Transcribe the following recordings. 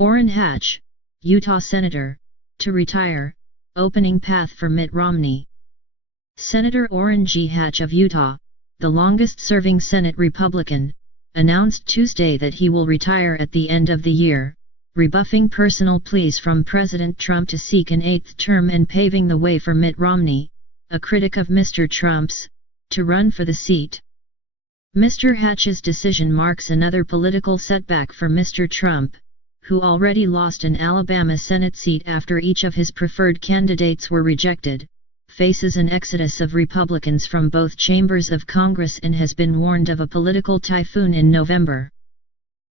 Orrin Hatch, Utah Senator, to retire, opening path for Mitt Romney. Senator Orrin G. Hatch of Utah, the longest-serving Senate Republican, announced Tuesday that he will retire at the end of the year, rebuffing personal pleas from President Trump to seek an eighth term and paving the way for Mitt Romney, a critic of Mr. Trump's, to run for the seat. Mr. Hatch's decision marks another political setback for Mr. Trump, who already lost an Alabama Senate seat after each of his preferred candidates were rejected, faces an exodus of Republicans from both chambers of Congress and has been warned of a political typhoon in November.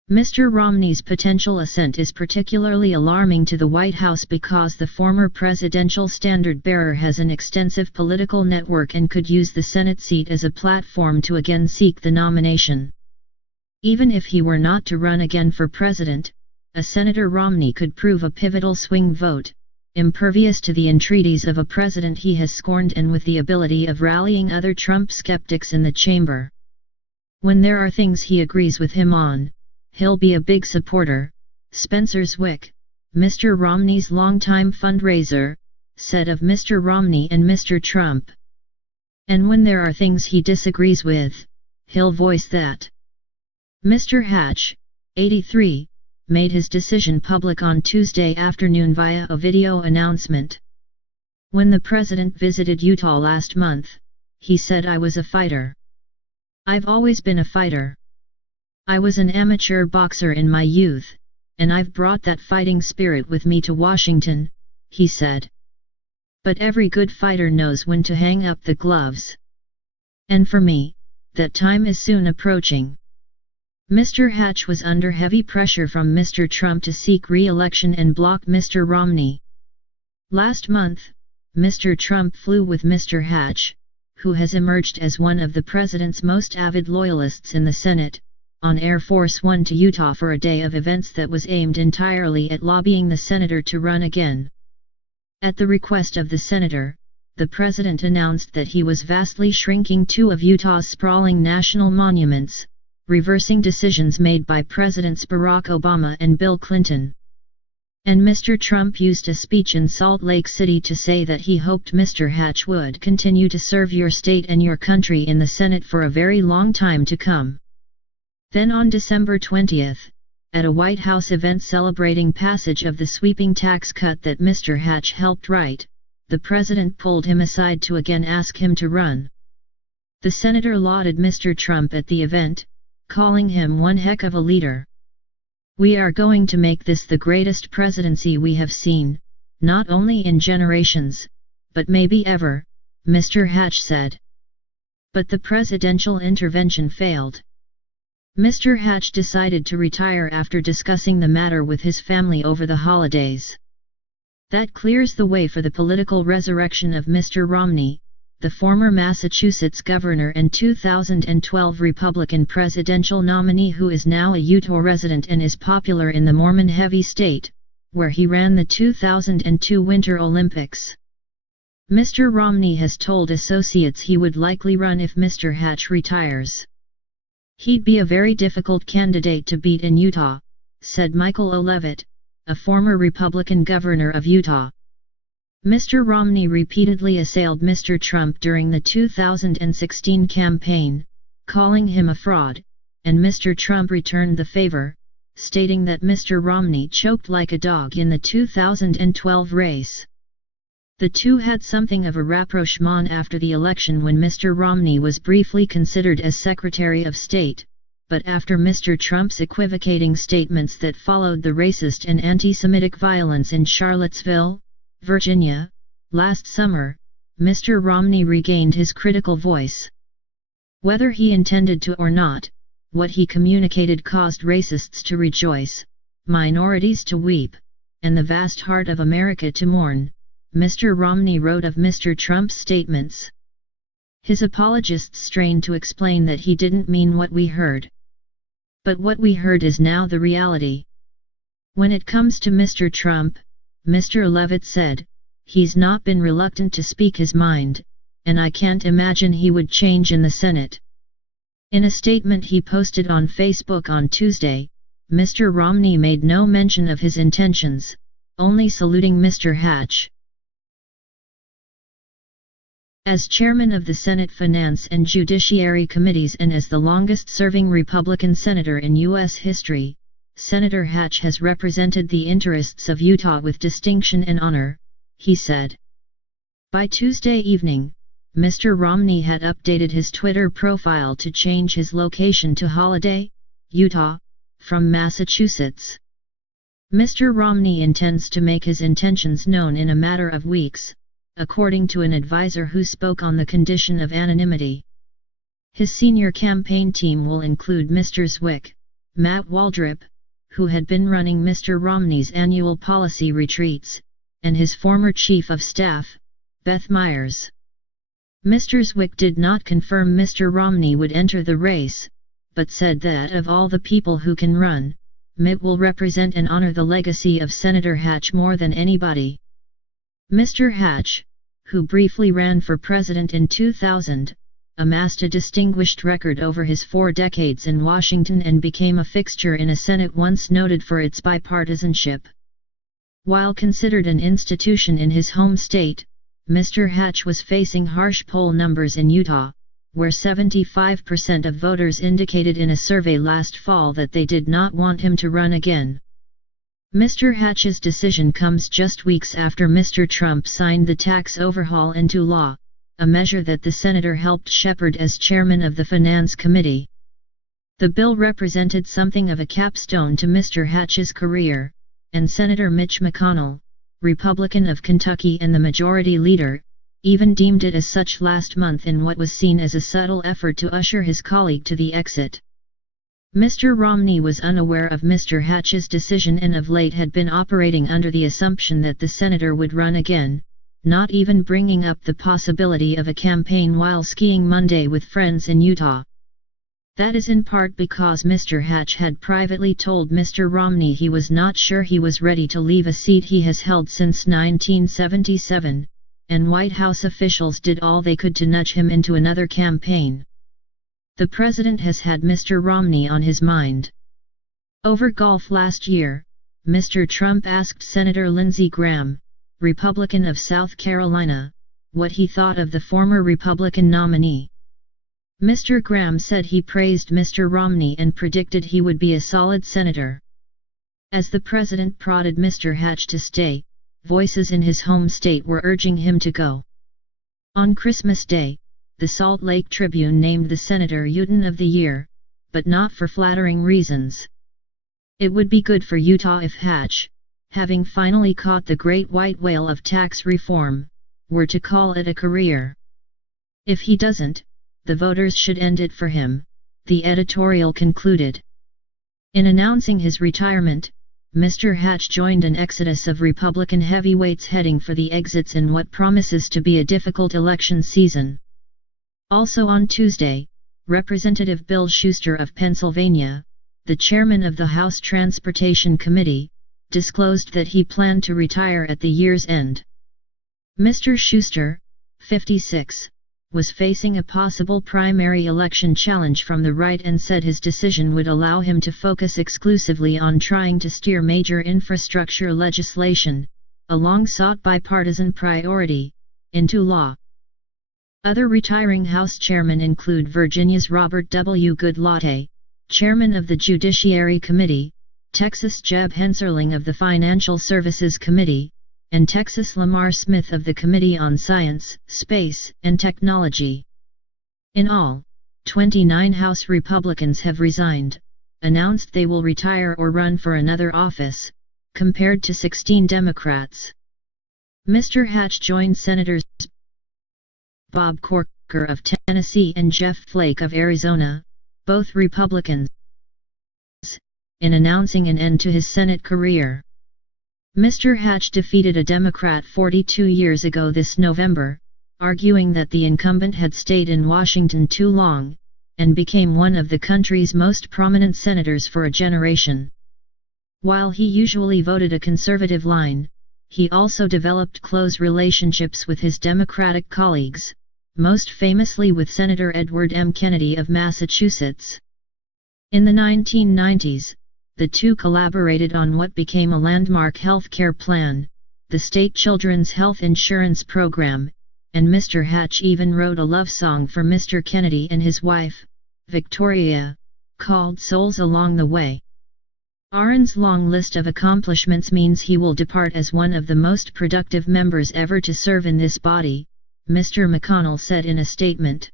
Mr. Romney's potential ascent is particularly alarming to the White House because the former presidential standard-bearer has an extensive political network and could use the Senate seat as a platform to again seek the nomination. Even if he were not to run again for president, a Senator Romney could prove a pivotal swing vote, impervious to the entreaties of a president he has scorned and with the ability of rallying other Trump skeptics in the chamber. When there are things he agrees with him on, he'll be a big supporter, Spencer Zwick, Mr. Romney's longtime fundraiser, said of Mr. Romney and Mr. Trump. And when there are things he disagrees with, he'll voice that. Mr. Hatch, 83, made his decision public on Tuesday afternoon via a video announcement. When the president visited Utah last month, he said, "I was a fighter. I've always been a fighter. I was an amateur boxer in my youth, and I've brought that fighting spirit with me to Washington," he said. "But every good fighter knows when to hang up the gloves. And for me, that time is soon approaching." Mr. Hatch was under heavy pressure from Mr. Trump to seek re-election and block Mr. Romney. Last month, Mr. Trump flew with Mr. Hatch, who has emerged as one of the president's most avid loyalists in the Senate, on Air Force One to Utah for a day of events that was aimed entirely at lobbying the senator to run again. At the request of the senator, the president announced that he was vastly shrinking two of Utah's sprawling national monuments, reversing decisions made by Presidents Barack Obama and Bill Clinton. And Mr. Trump used a speech in Salt Lake City to say that he hoped Mr. Hatch would continue to serve your state and your country in the Senate for a very long time to come. Then on December 20, at a White House event celebrating passage of the sweeping tax cut that Mr. Hatch helped write, the president pulled him aside to again ask him to run. The senator lauded Mr. Trump at the event, calling him one heck of a leader. "We are going to make this the greatest presidency we have seen, not only in generations, but maybe ever," Mr. Hatch said. But the presidential intervention failed. Mr. Hatch decided to retire after discussing the matter with his family over the holidays. That clears the way for the political resurrection of Mr. Romney, the former Massachusetts governor and 2012 Republican presidential nominee who is now a Utah resident and is popular in the Mormon-heavy state, where he ran the 2002 Winter Olympics. Mr. Romney has told associates he would likely run if Mr. Hatch retires. "He'd be a very difficult candidate to beat in Utah," said Michael O'Levitt, a former Republican governor of Utah. Mr. Romney repeatedly assailed Mr. Trump during the 2016 campaign, calling him a fraud, and Mr. Trump returned the favor, stating that Mr. Romney choked like a dog in the 2012 race. The two had something of a rapprochement after the election when Mr. Romney was briefly considered as Secretary of State, but after Mr. Trump's equivocating statements that followed the racist and anti-Semitic violence in Charlottesville, Virginia, last summer, Mr. Romney regained his critical voice. Whether he intended to or not, what he communicated caused racists to rejoice, minorities to weep, and the vast heart of America to mourn, Mr. Romney wrote of Mr. Trump's statements. His apologists strained to explain that he didn't mean what we heard. But what we heard is now the reality. When it comes to Mr. Trump, Mr. Levitt said, he's not been reluctant to speak his mind, and I can't imagine he would change in the Senate. In a statement he posted on Facebook on Tuesday, Mr. Romney made no mention of his intentions, only saluting Mr. Hatch. As chairman of the Senate Finance and Judiciary Committees and as the longest-serving Republican senator in U.S. history, Senator Hatch has represented the interests of Utah with distinction and honor, he said. By Tuesday evening, Mr. Romney had updated his Twitter profile to change his location to Holiday, Utah, from Massachusetts. Mr. Romney intends to make his intentions known in a matter of weeks, according to an advisor who spoke on the condition of anonymity. His senior campaign team will include Mr. Zwick, Matt Waldrop, who had been running Mr. Romney's annual policy retreats, and his former chief of staff, Beth Myers. Mr. Zwick did not confirm Mr. Romney would enter the race, but said that of all the people who can run, Mitt will represent and honor the legacy of Senator Hatch more than anybody. Mr. Hatch, who briefly ran for president in 2000, amassed a distinguished record over his 4 decades in Washington and became a fixture in a Senate once noted for its bipartisanship. While considered an institution in his home state, Mr. Hatch was facing harsh poll numbers in Utah, where 75% of voters indicated in a survey last fall that they did not want him to run again. Mr. Hatch's decision comes just weeks after Mr. Trump signed the tax overhaul into law, a measure that the senator helped shepherd as chairman of the Finance Committee. The bill represented something of a capstone to Mr. Hatch's career, and Senator Mitch McConnell, Republican of Kentucky and the majority leader, even deemed it as such last month in what was seen as a subtle effort to usher his colleague to the exit. Mr. Romney was unaware of Mr. Hatch's decision and of late had been operating under the assumption that the senator would run again, not even bringing up the possibility of a campaign while skiing Monday with friends in Utah. That is in part because Mr. Hatch had privately told Mr. Romney he was not sure he was ready to leave a seat he has held since 1977, and White House officials did all they could to nudge him into another campaign. The president has had Mr. Romney on his mind. Over golf last year, Mr. Trump asked Senator Lindsey Graham, Republican of South Carolina, what he thought of the former Republican nominee. Mr. Graham said he praised Mr. Romney and predicted he would be a solid senator. As the president prodded Mr. Hatch to stay, voices in his home state were urging him to go. On Christmas Day, the Salt Lake Tribune named the senator Uten of the Year, but not for flattering reasons. It would be good for Utah if Hatch, having finally caught the great white whale of tax reform, were to call it a career. If he doesn't, the voters should end it for him, the editorial concluded. In announcing his retirement, Mr. Hatch joined an exodus of Republican heavyweights heading for the exits in what promises to be a difficult election season. Also on Tuesday, Representative Bill Schuster of Pennsylvania, the chairman of the House Transportation Committee, disclosed that he planned to retire at the year's end. Mr. Schuster, 56, was facing a possible primary election challenge from the right and said his decision would allow him to focus exclusively on trying to steer major infrastructure legislation, a long-sought bipartisan priority, into law. Other retiring House chairmen include Virginia's Robert W. Goodlatte, chairman of the Judiciary Committee, Texas Jeb Hensarling of the Financial Services Committee, and Texas Lamar Smith of the Committee on Science, Space, and Technology. In all, 29 House Republicans have resigned, announced they will retire or run for another office, compared to 16 Democrats. Mr. Hatch joined Senators Bob Corker of Tennessee and Jeff Flake of Arizona, both Republicans, in announcing an end to his Senate career. Mr. Hatch defeated a Democrat 42 years ago this November, arguing that the incumbent had stayed in Washington too long, and became one of the country's most prominent senators for a generation. While he usually voted a conservative line, he also developed close relationships with his Democratic colleagues, most famously with Senator Edward M. Kennedy of Massachusetts. In the 1990s, the two collaborated on what became a landmark healthcare plan, the state children's health insurance program, and Mr. Hatch even wrote a love song for Mr. Kennedy and his wife, Victoria, called Souls Along the Way. Orrin's long list of accomplishments means he will depart as one of the most productive members ever to serve in this body, Mr. McConnell said in a statement.